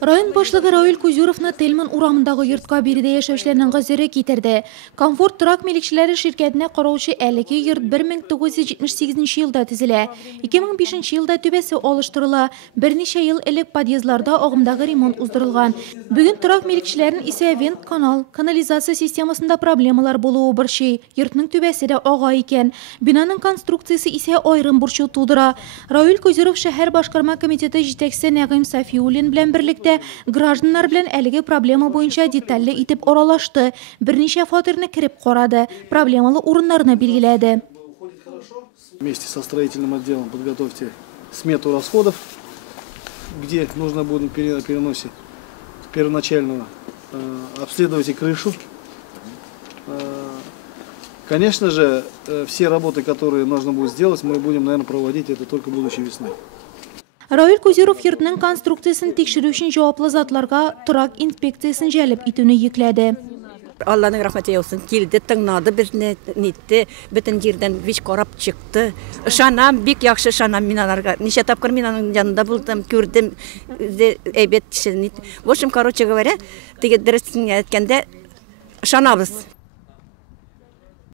Район башлыгы Рауль Кузюровны Тельман урамындагы йортка биредә яшәүчеләрнең гозере китерде. Комфорт торак милекчеләре ширкәтенә караучы әлеге йорт 1978 елда төзелә. 2005 елда түбәсе алыштырыла. Берничә ел элек подъездларда агымдагы ремонт уздырылган. Бүген торак милекчеләрнең исә вент канал, канализация системасында проблемалар булуы борчый. Йортның түбәсе дә ага икән. Бинаның конструкциясе исә айрым борчу тудыра. Рауль Кузюров шәһәр башкарма комитеты җитәкчесе Нәгыйм Сафиуллин белән берлектә гражданнар белән әлеге проблема буенча детальле итеп аралашты. Берничә фатирны кирип карады, проблемалы урыннарны билгеләде. Вместе со строительным отделом подготовьте смету расходов, где нужно будет переносе первоначального. Обследуйте крышу. Конечно же, все работы, которые нужно будет сделать, мы будем, наверное, проводить это только будущей весной. Рауль Кузюров йортның конструкциясын тикшерү өчен җаваплы затларга торак инспекциясын җәлеп итүне йөкләде. Алланың рәхмәте яусын, килде, тыңнады безне, нитте, бөтен җирдән вич карап чыкты. Ышанам, бик яхшы ышанам мин аларга. Ничә тапкыр мин аның янында булдым, күрдем, әйбәт кеше. В общем, короче говоря, теге дөресен әйткәндә ышанабыз.